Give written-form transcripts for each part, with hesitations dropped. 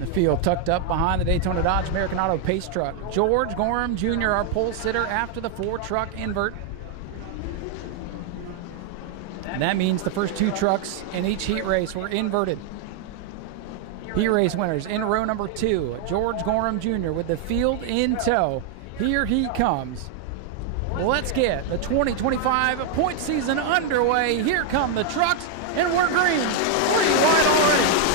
The field tucked up behind the Daytona Dodge American Auto pace truck. George Gorham Jr., our pole sitter after the 4-truck invert. And that means the first 2 trucks in each heat race were inverted. Heat race winners in row number 2, George Gorham Jr. with the field in tow. Here he comes. Let's get the 2025 point season underway. Here come the trucks, and we're green, 3 wide already.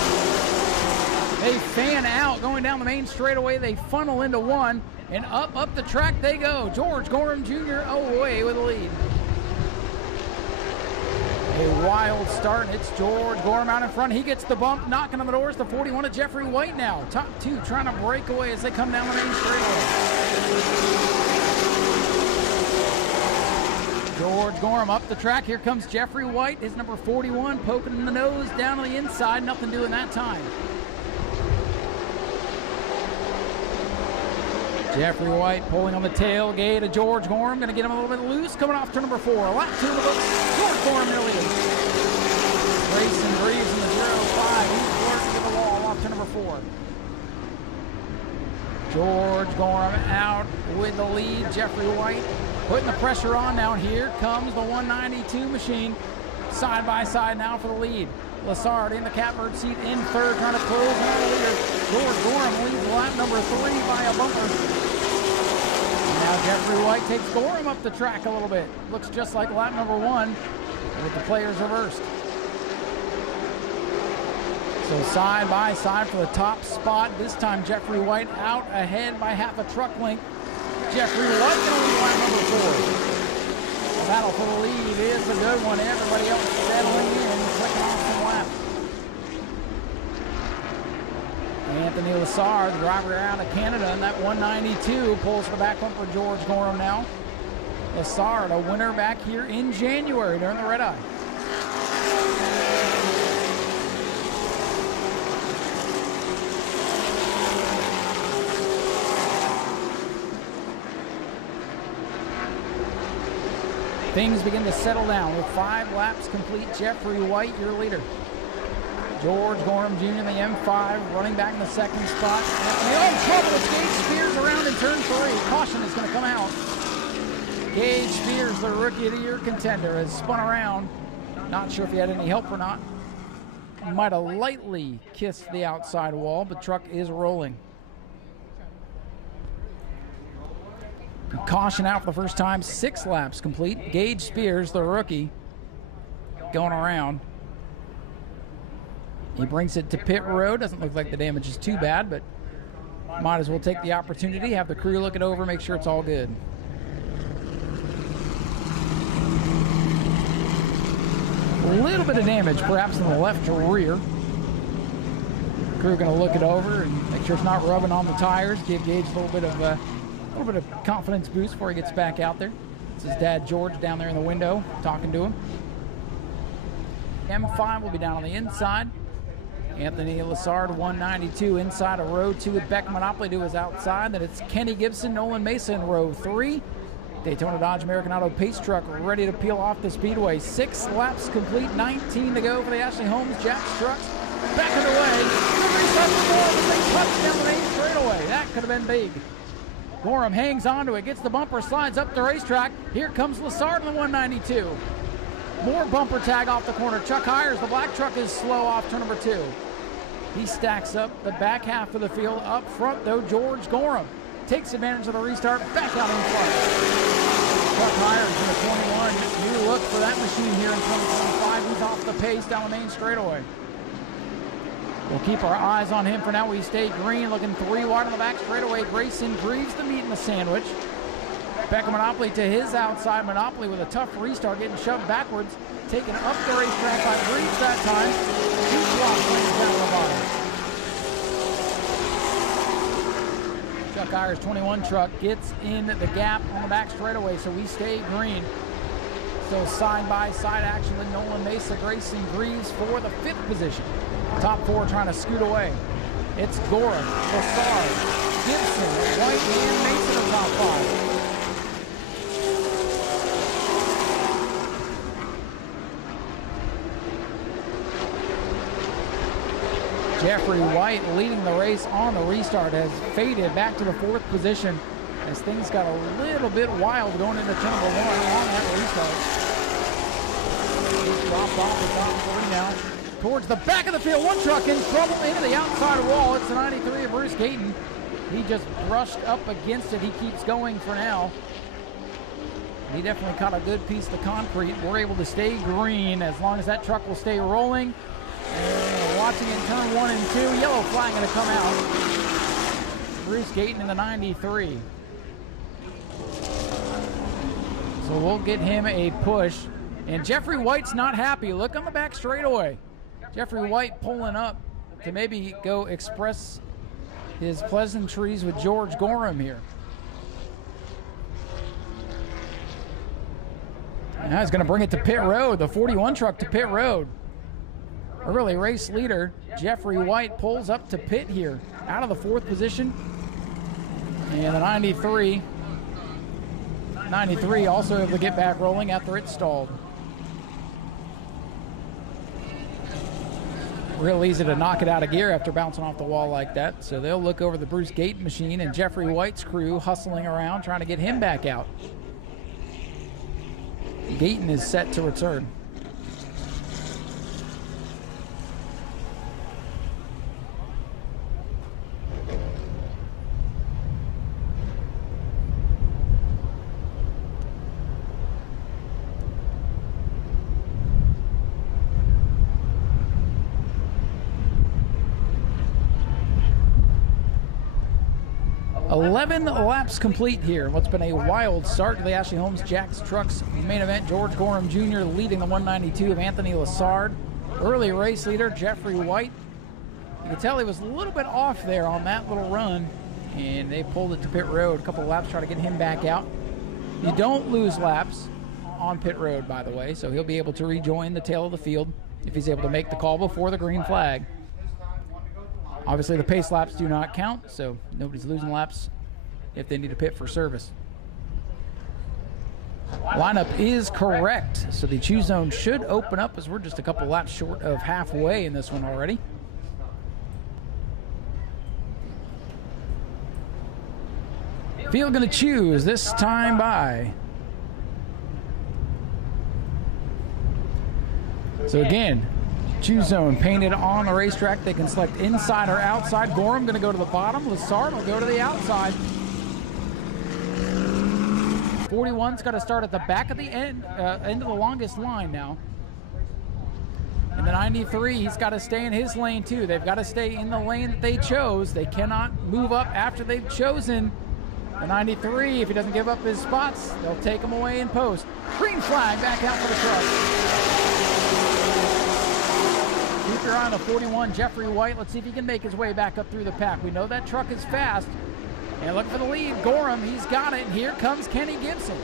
They fan out going down the main straightaway. They funnel into 1, and up the track they go. George Gorham Jr. away with the lead. A wild start, and it's George Gorham out in front. He gets the bump, knocking on the doors. The 41 of Jeffrey White now. Top 2 trying to break away as they come down the main straightaway. George Gorham up the track. Here comes Jeffrey White, his number 41, poking in the nose down on the inside. Nothing doing that time. Jeffrey White pulling on the tailgate of George Gorham. Going to get him a little bit loose. Coming off turn number 4. Lap 2 in the books. George Gorham in the lead. Greyson Greaves in the 0-5. He's working to the wall off turn number 4. George Gorham out with the lead. Jeffrey White putting the pressure on now. Here comes the 192 machine. Side by side now for the lead. Lassard in the catbird seat in third, trying to close on the leader. George Gorham leads lap number 3 by a bumper. Now Jeffrey White takes Gorham up the track a little bit. Looks just like lap number 1 with the players reversed. So side by side for the top spot. This time Jeffrey White out ahead by half a truck length. Jeffrey White going to lead lap number 4. The battle for the lead is a good one. Everybody else settling in, clicking off some laps. Anthony Lassard, driver out of Canada, and that 192 pulls the back one for George Gorham now. Lassard, a winner back here in January during the Red Eye. Things begin to settle down with 5 laps complete. Jeffrey White, your leader. George Gorham Jr. in the M5, running back in the 2nd spot. And trouble with Gage Spears around in turn 3. Caution is going to come out. Gage Spears, the Rookie of the Year contender, has spun around. Not sure if he had any help or not. He might have lightly kissed the outside wall, but truck is rolling. Caution out for the first time, 6 laps complete. Gage Spears, the rookie, going around. He brings it to pit road. Doesn't look like the damage is too bad, but might as well take the opportunity, have the crew look it over, make sure it's all good. A little bit of damage, perhaps in the left rear. Crew going to look it over and make sure it's not rubbing on the tires. Give Gage a little bit of confidence boost before he gets back out there. It's his dad George down there in the window talking to him. M5 will be down on the inside. Anthony Lassard, 192 inside of row 2 with Beck Monopoly to his outside. Then it's Kenny Gibson, Nolan Mesa in row 3. Daytona Dodge American Auto pace truck ready to peel off the speedway. 6 laps complete, 19 to go for the Ashley Holmes Jack's trucks. Back underway. They touch down the main straightaway. That could have been big. Gorham hangs onto it, gets the bumper, slides up the racetrack. Here comes Lassard in the 192. More bumper tag off the corner. Chuck Hires, the black truck, is slow off turn number 2. He stacks up the back half of the field. Up front, though, George Gorham takes advantage of the restart, back out in front. Chuck Hires in the 21. New look for that machine here in 2025. He's off the pace down the main straightaway. We'll keep our eyes on him for now. We stay green, looking 3 wide on the back straightaway. Greyson Greaves the meat in the sandwich. Becca Monopoly to his outside. Monopoly with a tough restart, getting shoved backwards. Taken up the racetrack by Greaves that time. 2 blocks down the bottom. Chuck Ayers' 21 truck gets in the gap on the back straightaway, so we stay green. So side-by-side action with Nolan Mesa, Greyson Greaves for the 5th position. Top 4 trying to scoot away. It's Gorham, Lassard, Gibson, White, and Mason in top 5. Jeffrey White leading the race on the restart has faded back to the 4th position as things got a little bit wild going into turn number 1 on that restart. He's dropped off the top 3 now. Towards the back of the field, one truck in trouble into the outside wall. It's the 93 of Bruce Gayton. He just brushed up against it. He keeps going for now. He definitely caught a good piece of the concrete. We're able to stay green as long as that truck will stay rolling. And watching in turn 1 and 2, yellow flag going to come out. Bruce Gayton in the 93. So we'll get him a push. And Jeffrey White's not happy. Look on the back straightaway. Jeffrey White pulling up to maybe go express his pleasantries with George Gorham here. And now he's going to bring it to pit road, the 41 truck to pit road. Early race leader Jeffrey White pulls up to pit here out of the 4th position. And the 93 also able to get back rolling after it stalled. Real easy to knock it out of gear after bouncing off the wall like that. So they'll look over the Bruce Gayton machine and Jeffrey White's crew hustling around trying to get him back out. Gayton is set to return. Laps complete here. What's been a wild start to the Ashley Holmes Jacks Trucks main event. George Gorham Jr. leading the 192 of Anthony Lassard. Early race leader Jeffrey White. You can tell he was a little bit off there on that little run, and they pulled it to pit road. A couple of laps trying to get him back out. You don't lose laps on pit road, by the way, so he'll be able to rejoin the tail of the field if he's able to make the call before the green flag. Obviously, the pace laps do not count, so nobody's losing laps if they need to pit for service. Lineup is correct, so the choose zone should open up as we're just a couple laps short of halfway in this one already. Field going to choose this time by. So again, choose zone painted on the racetrack. They can select inside or outside. Gorham going to go to the bottom. Lassard will go to the outside. 41's got to start at the back of the end of the longest line now. And the 93, he's got to stay in his lane too. They've got to stay in the lane that they chose. They cannot move up after they've chosen. The 93, if he doesn't give up his spots, they'll take him away in post. Green flag back out for the truck. Keep your eye on the 41, Jeffrey White. Let's see if he can make his way back up through the pack. We know that truck is fast. And look for the lead. Gorham, he's got it. And here comes Kenny Gibson.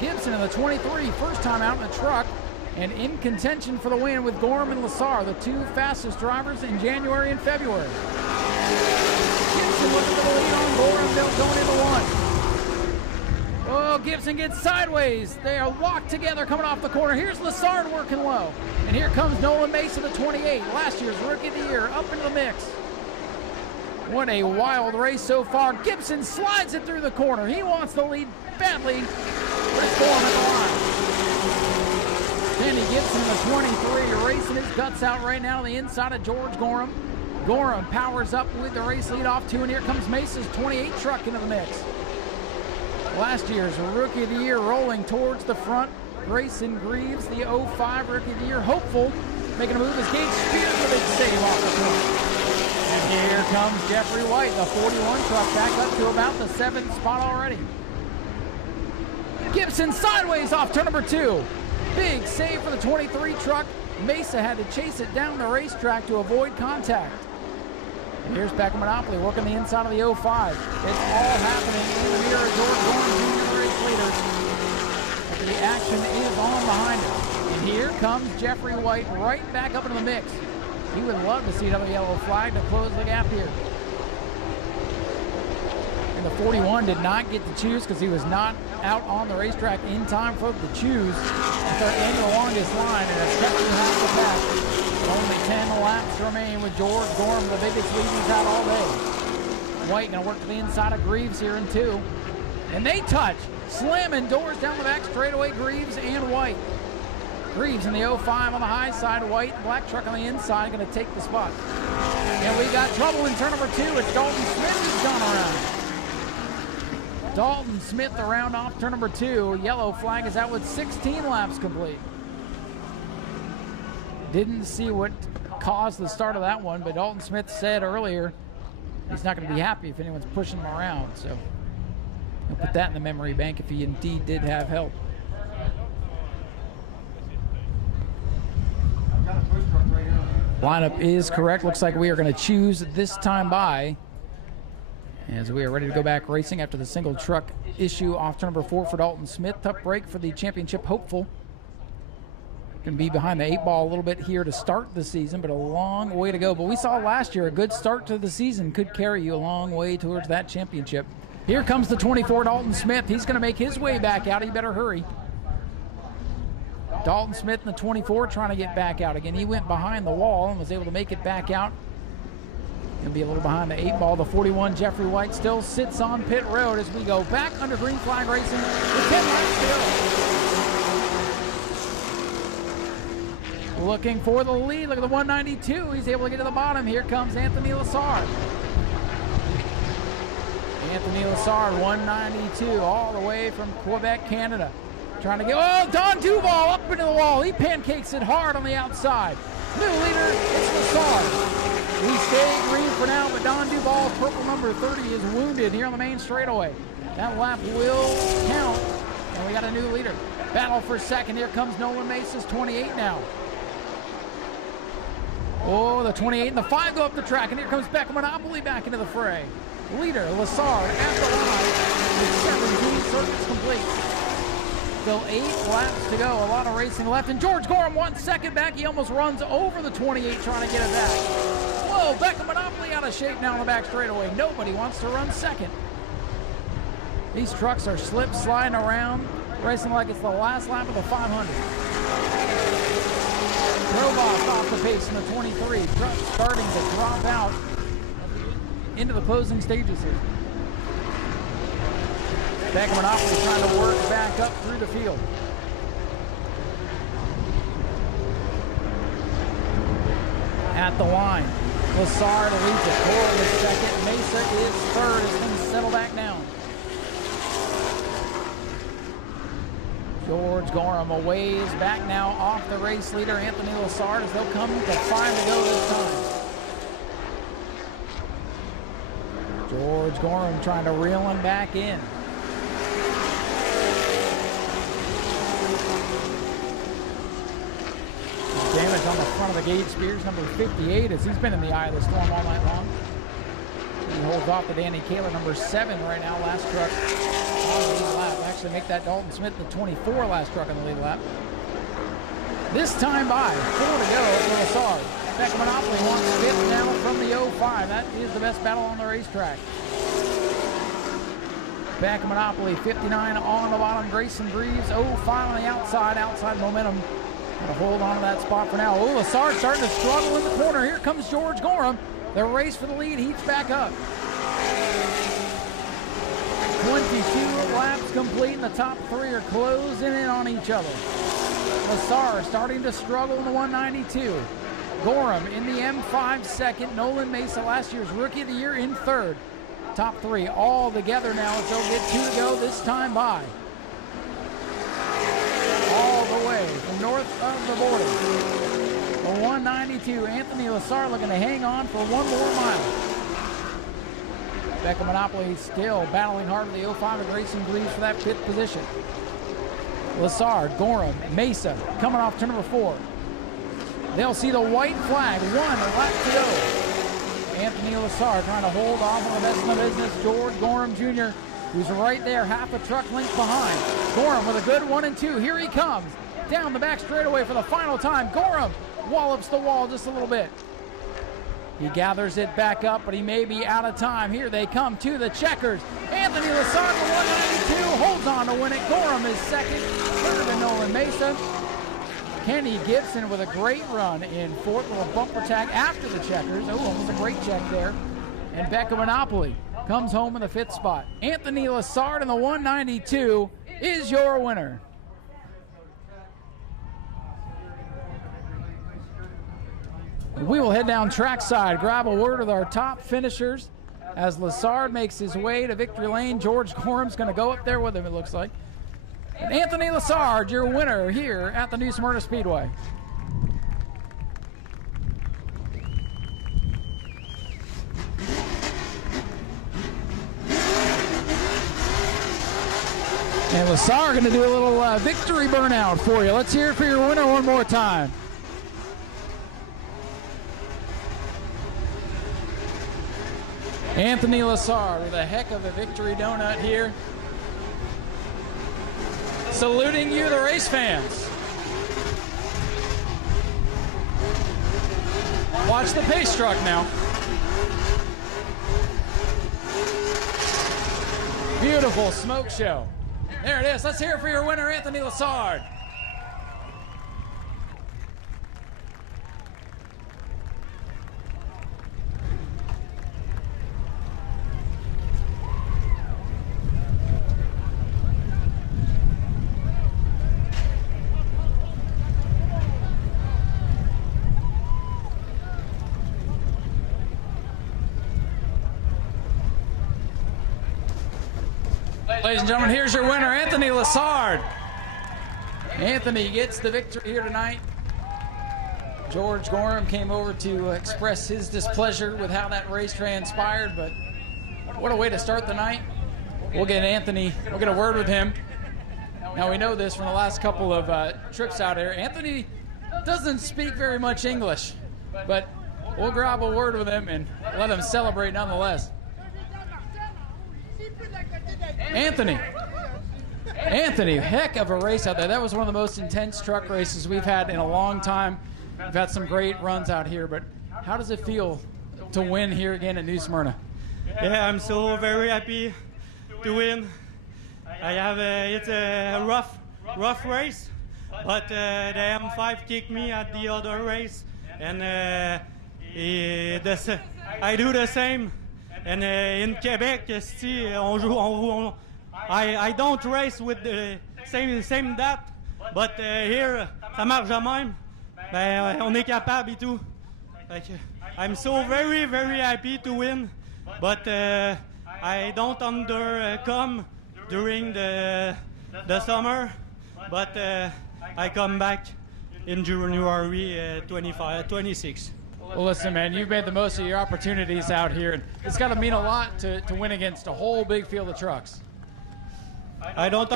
Gibson in the 23, first time out in the truck. And in contention for the win with Gorham and Lassard, the two fastest drivers in January and February. Gibson looking for the lead on Gorham. They'll go into one. Oh, Gibson gets sideways. They are locked together coming off the corner. Here's Lassard working low. And here comes Nolan Mason, the 28, last year's Rookie of the Year, up into the mix. What a wild race so far. Gibson slides it through the corner. He wants the lead badly. Chris Gorham at the line. Kenny Gibson in the 23, racing his guts out right now on the inside of George Gorham. Gorham powers up with the race lead off two, and here comes Mason's 28 truck into the mix. Last year's Rookie of the Year rolling towards the front. Greyson Greaves, the 05 Rookie of the Year, hopeful, making a move as Gates spears the big save off the front. And here comes Jeffrey White, the 41 truck, back up to about the 7th spot already. Gibson sideways off turn number 2. Big save for the 23 truck. Mesa had to chase it down the racetrack to avoid contact. And here's Beckham Monopoly working the inside of the 05. It's all happening in the mirror of George Gorham Jr., race leader. The action is on behind him. And here comes Jeffrey White right back up into the mix. He would love to see another yellow flag to close the gap here. And the 41 did not get to choose because he was not out on the racetrack in time for the choose. Start into the longest line and it's kept through half the pack. Only 10 laps remain with George Gorham, the biggest lead he's had all day. White going to work to the inside of Greaves here in 2. And they touch, slamming doors down the back straightaway, Greaves and White. Greaves in the 05 on the high side, White, black truck on the inside, going to take the spot. And we got trouble in turn number 2. It's Dalton Smith who's gone around. Dalton Smith around off turn number 2. Yellow flag is out with 16 laps complete. Didn't see what caused the start of that one, but Dalton Smith said earlier he's not going to be happy if anyone's pushing him around. So he'll put that in the memory bank if he indeed did have help. Lineup is correct. Looks like we are going to choose this time by, as we are ready to go back racing after the single truck issue off turn number 4 for Dalton Smith. Tough break for the championship hopeful. Going to be behind the 8 ball a little bit here to start the season, but a long way to go. But we saw last year a good start to the season could carry you a long way towards that championship. Here comes the 24, Dalton Smith. He's going to make his way back out. He better hurry. Dalton Smith in the 24 trying to get back out again. He went behind the wall and was able to make it back out. Going to be a little behind the 8 ball. The 41, Jeffrey White, still sits on pit road as we go back under green flag racing with 10 laps to go. Looking for the lead. Look at the 192. He's able to get to the bottom. Here comes Anthony Lassard. Anthony Lassard, 192, all the way from Quebec, Canada. Trying to get, oh, Don Duval up into the wall. He pancakes it hard on the outside. New leader, it's Lassard. We stay green for now, but Don Duval, purple number 30, is wounded here on the main straightaway. That lap will count, and we got a new leader. Battle for second. Here comes Nolan Mesa's 28 now. Oh, the 28 and the 5 go up the track, and here comes Becca Monopoly back into the fray. Leader, Lassard, at the line with 17 circuits complete. Still 8 laps to go, a lot of racing left, and George Gorham 1 second back. He almost runs over the 28 trying to get it back. Whoa, Becca Monopoly out of shape now on the back straightaway. Nobody wants to run second. These trucks are slip sliding around, racing like it's the last lap of the 500. Provost off the pace in the 23. Truck starting to drop out into the closing stages here. Becca Monopoly trying to work back up through the field. At the line, Lassard leads it. Coral is second. Mesa is third. It's going to settle back down. George Gorham a ways back now off the race leader, Anthony Lassard, as they'll come to 5 to go this time. George Gorham trying to reel him back in. Damage on the front of the gate. Spears number 58 as he's been in the eye of the storm all night long. He holds off to Danny Kaler, number 7 right now, last truck on the lead lap. Actually make that Dalton Smith the 24 last truck on the lead lap. This time by, 4 to go for Lassard. Becca Monopoly wants 5th now from the 05. That is the best battle on the racetrack. Becca Monopoly 59 on the bottom. Greyson Greaves 05 on the outside momentum. Gonna hold on to that spot for now. Oh, Lassard starting to struggle in the corner. Here comes George Gorham. The race for the lead heats back up. 22 laps complete, and the top 3 are closing in on each other. Lassard starting to struggle in the 192. Gorham in the M5 second. Nolan Mesa, last year's Rookie of the Year, in third. Top 3 all together now as they'll get 2 to go this time by. All the way from north of the border. The 192, Anthony Lassard looking to hang on for 1 more mile. Becca Monopoly still battling hard with the 05 and Greyson Greaves for that 5th position. Lassard, Gorham, Mesa coming off turn number 4. They'll see the white flag, 1 lap to go. Anthony Lassard trying to hold off on the best in the business, George Gorham Jr., who's right there, half a truck length behind. Gorham with a good 1 and 2. Here he comes. Down the back straightaway for the final time. Gorham wallops the wall just a little bit. He gathers it back up, but he may be out of time. Here they come to the checkers. Anthony Lassard, the 192, holds on to win it. Gorham is second. Third to Nolan Mesa. Kenny Gibson with a great run in fourth with a bumper tag after the checkers. Oh, almost a great check there. And Becca Monopoly comes home in the 5th spot. Anthony Lassard in the 192 is your winner. We will head down trackside, grab a word with our top finishers as Lassard makes his way to victory lane. George Gorham's going to go up there with him, it looks like. And Anthony Lassard, your winner here at the New Smyrna Speedway. And Lassard going to do a little victory burnout for you. Let's hear it for your winner one more time. Anthony Lassard with a heck of a victory donut here. Saluting you, the race fans. Watch the pace truck now. Beautiful smoke show. There it is. Let's hear it for your winner, Anthony Lassard. Ladies and gentlemen, here's your winner, Anthony Lassard. Anthony gets the victory here tonight. George Gorham came over to express his displeasure with how that race transpired, but what a way to start the night. We'll get Anthony, we'll get a word with him. Now we know this from the last couple of trips out here. Anthony doesn't speak very much English, but we'll grab a word with him and let him celebrate nonetheless. Anthony, heck of a race out there. That was one of the most intense truck races we've had in a long time. We've had some great runs out here, but how does it feel to win here again at New Smyrna? Yeah, I'm so very happy to win. I have it's a rough race, but the M5 kicked me at the other race, and I do the same. And in Quebec, I don't race with the same that, but here, ça marche de même. Ben, on est capable et tout. I'm so very, very happy to win, but I don't undercome during the summer, but I come back in January 26. Well, listen, man, you've made the most of your opportunities out here, and it's got to mean a lot to win against a whole big field of trucks. I don't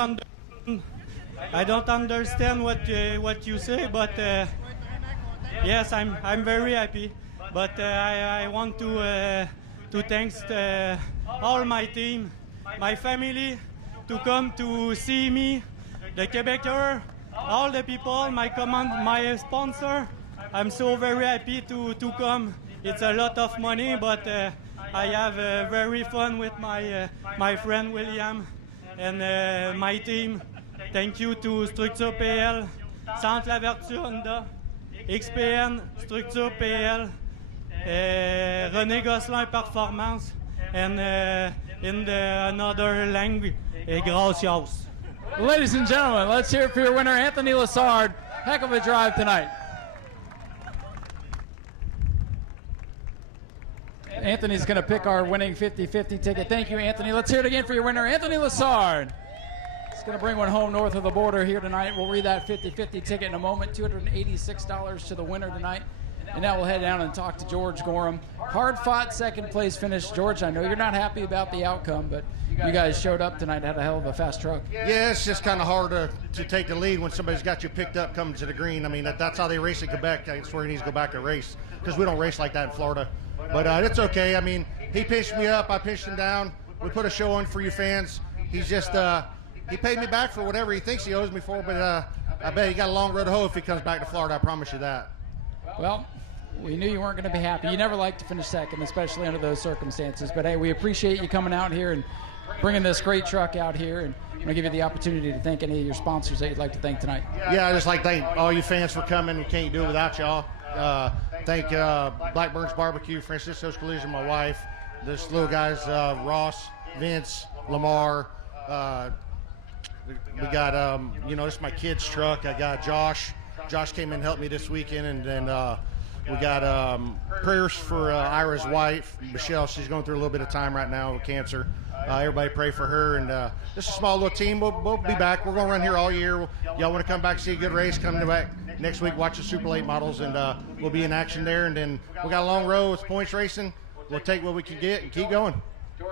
understand what you say, but yes, I'm very happy. But I want to thank all my team, my family, to come to see me, the Quebecers, all the people, my sponsor. I'm so very happy to come. It's a lot of money, but I have very fun with my friend William and my team. Thank you to Structure PL, Centre La Vertu Honda, XPN, Structure PL, René Gosselin Performance, and in another language, gracias. Ladies and gentlemen, let's hear it for your winner, Anthony Lassard. Heck of a drive tonight. Anthony's going to pick our winning 50-50 ticket. Thank you, Anthony. Let's hear it again for your winner, Anthony Lassard. He's going to bring one home north of the border here tonight. We'll read that 50-50 ticket in a moment. $286 to the winner tonight. And now we'll head down and talk to George Gorham. Hard-fought second-place finish. George, I know you're not happy about the outcome, but you guys showed up tonight and had a hell of a fast truck. Yeah, it's just kind of hard to take the lead when somebody's got you picked up coming to the green. I mean, that's how they race in Quebec. I swear he needs to go back and race because we don't race like that in Florida. But it's okay. I mean, he pinched me up. I pinched him down. We put a show on for you fans. He's just he paid me back for whatever he thinks he owes me for, but I bet he got a long road to hoe if he comes back to Florida. I promise you that. Well, We knew you weren't going to be happy. You never like to finish second, especially under those circumstances. But, hey, we appreciate you coming out here and bringing this great truck out here. And I'm going to give you the opportunity to thank any of your sponsors that you'd like to thank tonight. Yeah, I just like to thank all you fans for coming. We can't do it without y'all. Thank Blackburn's Barbecue, Francisco's Collision, my wife, this little guys, Ross, Vince, Lamar. We got, this is my kid's truck. I got Josh. Josh came in and helped me this weekend, and then we got prayers for Ira's wife, Michelle. She's going through a little bit of time right now with cancer. Everybody pray for her, and just a small little team. We'll be back. We're going to run here all year. Y'all want to come back, see a good race, come back next week, watch the Super Late models, and we'll be in action there. And then we got a long road with points racing. We'll take what we can get and keep going.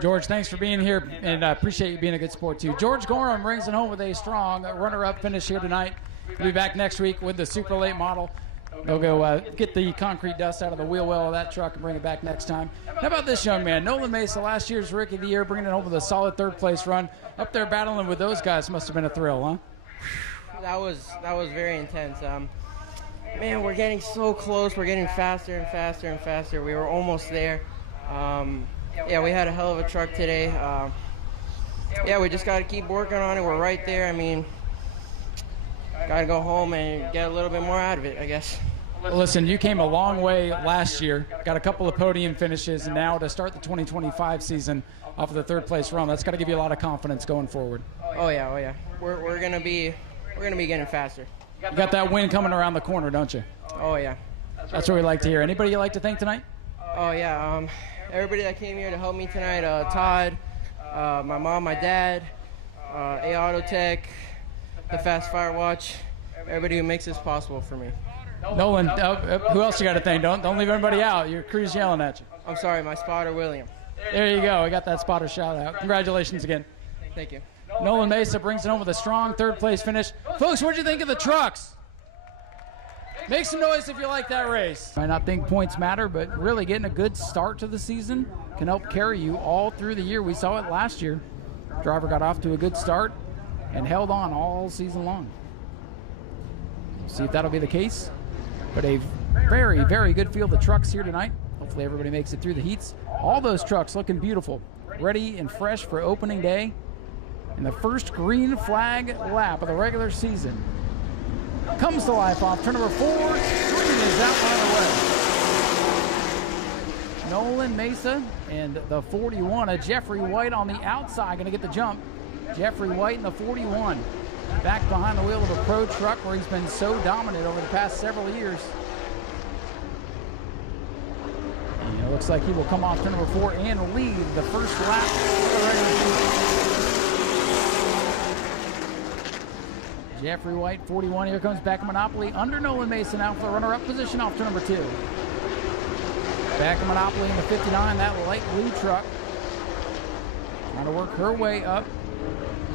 George, thanks for being here, and I appreciate you being a good sport, too. George Gorham brings it home with a strong runner-up finish here tonight. We'll be back next week with the Super Late model. They'll go get the concrete dust out of the wheel well of that truck and bring it back next time. How about this young man, Nolan Mesa, last year's Rookie of the Year, bringing it home with a solid third-place run. Up there battling with those guys must have been a thrill, huh? That was very intense. Man, we're getting so close. We're getting faster and faster and faster. We were almost there. Yeah, we had a hell of a truck today. Yeah, we just got to keep working on it. We're right there. I mean, got to go home and get a little bit more out of it, I guess. Listen, you came a long way last year, got a couple of podium finishes, and now to start the 2025 season off of the third-place run, that's got to give you a lot of confidence going forward. Oh yeah. We're gonna be getting faster. You got that win coming around the corner, don't you? Oh yeah. That's what we like to hear. Anybody you like to thank tonight? Oh yeah. Everybody that came here to help me tonight. Todd, my mom, my dad, A Auto Tech, the Fast Fire Watch, everybody who makes this possible for me. Nolan, who else you got to thank? Don't leave anybody out. Your crew's yelling at you. I'm sorry, my spotter, William. There you go. We got that spotter shout out. Congratulations again. Thank you. Nolan Mesa brings it home with a strong third-place finish. Folks, what'd you think of the trucks? Make some noise if you like that race. I not think points matter, but really getting a good start to the season can help carry you all through the year. We saw it last year. Driver got off to a good start and held on all season long. See if that'll be the case. But a very, very good field of trucks here tonight. Hopefully everybody makes it through the heats. All those trucks looking beautiful, ready and fresh for opening day. And the first green flag lap of the regular season comes to life off turn number 4. Green is out on the way. Nolan Mesa and the 41. Jeffrey White on the outside, going to get the jump. Jeffrey White in the 41. Back behind the wheel of a pro truck where he's been so dominant over the past several years. And it looks like he will come off turn number 4 and lead the first lap of the regular season. Jeffrey White, 41. Here comes Beckham Monopoly under Nolan Mason out for the runner-up position off turn number 2. Beckham Monopoly in the 59, that light blue truck. Trying to work her way up.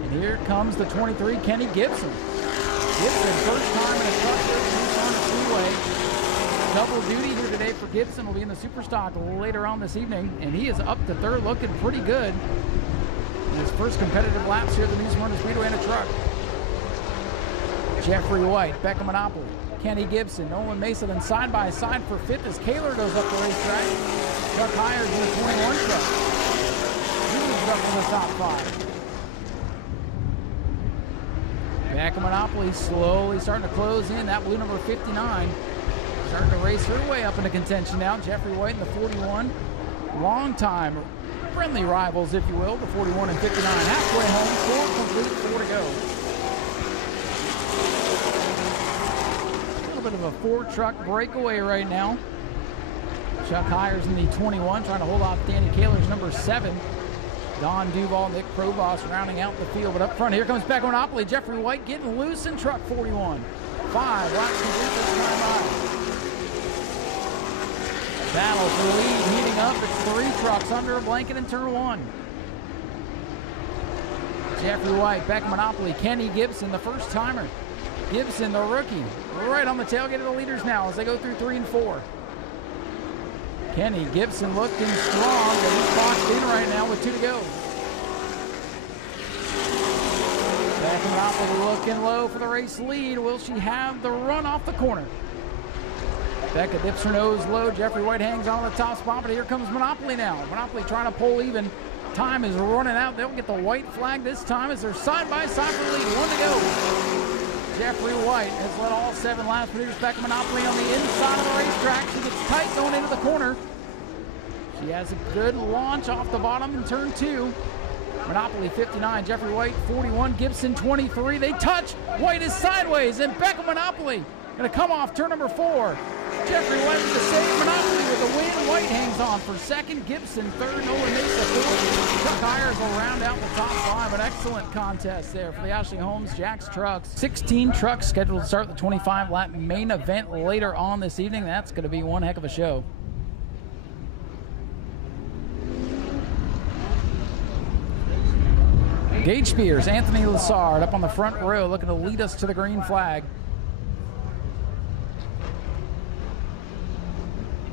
And here comes the 23, Kenny Gibson. Gibson, first time in a truck here at Smyrna Speedway. Double duty here today for Gibson. Will be in the Super Stock later on this evening. And he is up to third, looking pretty good in his first competitive laps here at the New Smyrna Speedway in a truck. Jeffrey White, Becca Monopoly, Kenny Gibson, Nolan Mesa, then side by side for 5th as Kaler goes up the racetrack. Chuck Hires in the 21 truck. He moves up in the top 5. Becca Monopoly slowly starting to close in. That blue number 59 starting to race her way up into contention now. Jeffrey White in the 41. Long time friendly rivals, if you will, the 41 and 59. Halfway home, 4 complete, 4 to go. A little bit of a 4-truck breakaway right now. Chuck Hires in the 21 trying to hold off Danny Kaler's number 7. Don Duval, Nick Provost rounding out the field. But up front, here comes Becca Monopoly. Jeffrey White getting loose in truck 41. 5 laps complete this time by. Battle for the lead heating up. It's 3 trucks under a blanket in turn 1. Jeffrey White, Becca Monopoly, Kenny Gibson, the first timer. Gibson, the rookie, right on the tailgate of the leaders now as they go through 3 and 4. Kenny Gibson looking strong, but he's boxed in right now with 2 to go. Becca Monopoly looking low for the race lead. Will she have the run off the corner? Becca dips her nose low. Jeffrey White hangs on the top spot, but here comes Monopoly now. Monopoly trying to pull even. Time is running out. They'll get the white flag this time as they're side by side for the lead. 1 to go. Jeffrey White has led all 7 laps, but here's Becca Monopoly on the inside of the racetrack. She gets tight going into the corner. She has a good launch off the bottom in turn 2. Monopoly 59, Jeffrey White 41, Gibson 23. They touch. White is sideways, and Becca Monopoly going to come off turn number 4. Jeffrey White with the save. Monopoly with the win. White hangs on for second. Gibson third. Nolan Mesa fourth. Truck Hires will round out the top 5. An excellent contest there for the Ashley Holmes Jack's Trucks. 16 trucks scheduled to start the 25-lap main event later on this evening. That's going to be one heck of a show. Gage Spears, Anthony Lassard up on the front row looking to lead us to the green flag.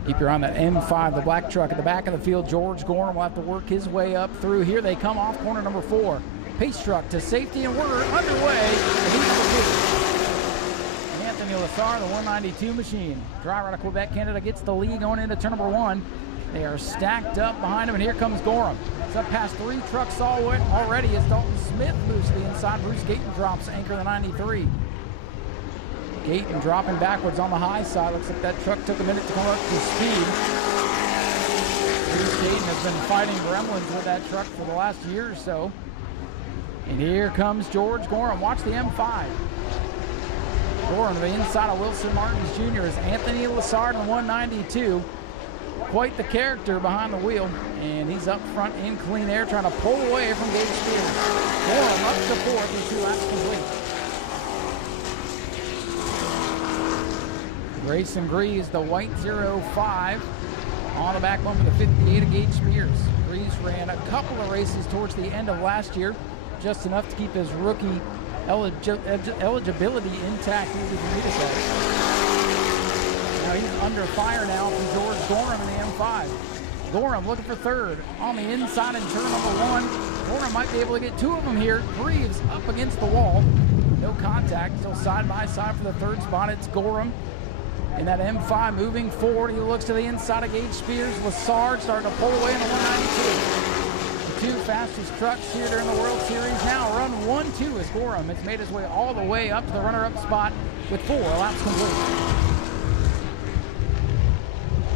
Keep your eye on that M5, the black truck at the back of the field. George Gorham will have to work his way up through here. They come off corner number 4. Pace truck to safety, and we're underway. Anthony Lassard, the 192 machine. Driver out of Quebec, Canada, gets the lead going into turn number 1. They are stacked up behind him, and here comes Gorham. It's up past 3 trucks already as Dalton Smith moves to the inside. Bruce Gayton drops anchor the 93. Gayton dropping backwards on the high side. Looks like that truck took a minute to come up to speed. Bruce Gayton has been fighting gremlins with that truck for the last year or so. And here comes George Gorham. Watch the M5. Gorham to the inside of Wilson Martins Jr. is Anthony Lassard in 192. Quite the character behind the wheel, and he's up front in clean air trying to pull away from Gage Spears. Gorham up to 4th and 2 laps complete. Greyson Greaves, the white 05, on the backbone for the 58 of Gage Spears. Greaves ran a couple of races towards the end of last year, just enough to keep his rookie eligibility intact. Now he's under fire now from George Gorham in the M5. Gorham looking for 3rd on the inside in turn number 1. Gorham might be able to get 2 of them here. Greaves up against the wall. No contact, still side by side for the 3rd spot. It's Gorham in that M5 moving forward. He looks to the inside of Gage Spears. Lassard starting to pull away in the 192. The 2 fastest trucks here during the World Series now run 1-2 as Gorham has made his way all the way up to the runner-up spot with 4 laps complete.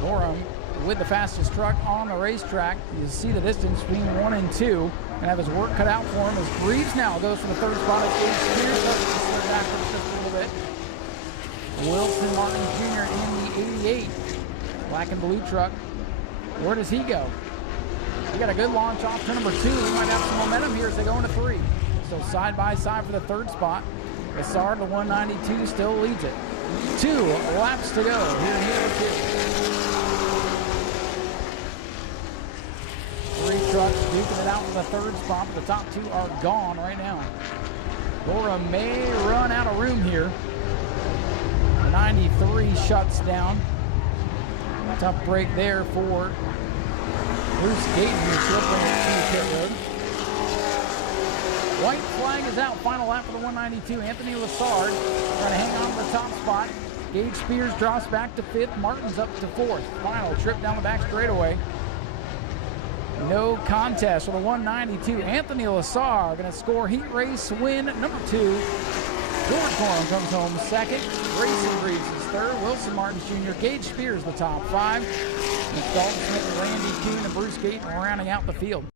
Gorham with the fastest truck on the racetrack. You see the distance between 1 and 2. Gonna have his work cut out for him as Greaves now goes for the 3rd spot as Gage Spears starts to slip backwards just a little bit. Wilson Martin Jr. in the 88. Black and blue truck. Where does he go? He got a good launch off turn number 2. He might have some momentum here as they go into 3. So side by side for the 3rd spot. Lassard, the 192, still leads it. 2 laps to go. Here. 3 trucks duking it out for the 3rd spot, but the top 2 are gone right now. Gorham may run out of room here. The 93 shuts down. Tough break there for Bruce Gayton, who's slipping to pit road. White flag is out. Final lap for the 192. Anthony Lassard trying to hang on to the top spot. Gage Spears drops back to 5th. Martin's up to 4th. Final trip down the back straightaway. No contest for the 192. Anthony Lassard going to score heat race win number 2. George Gorham comes home 2nd. Greyson Greaves is 3rd. Wilson Martins Jr. Gage Spears the top 5. It's Dalton Smith, Randy Kuhn, and Bruce Gayton rounding out the field.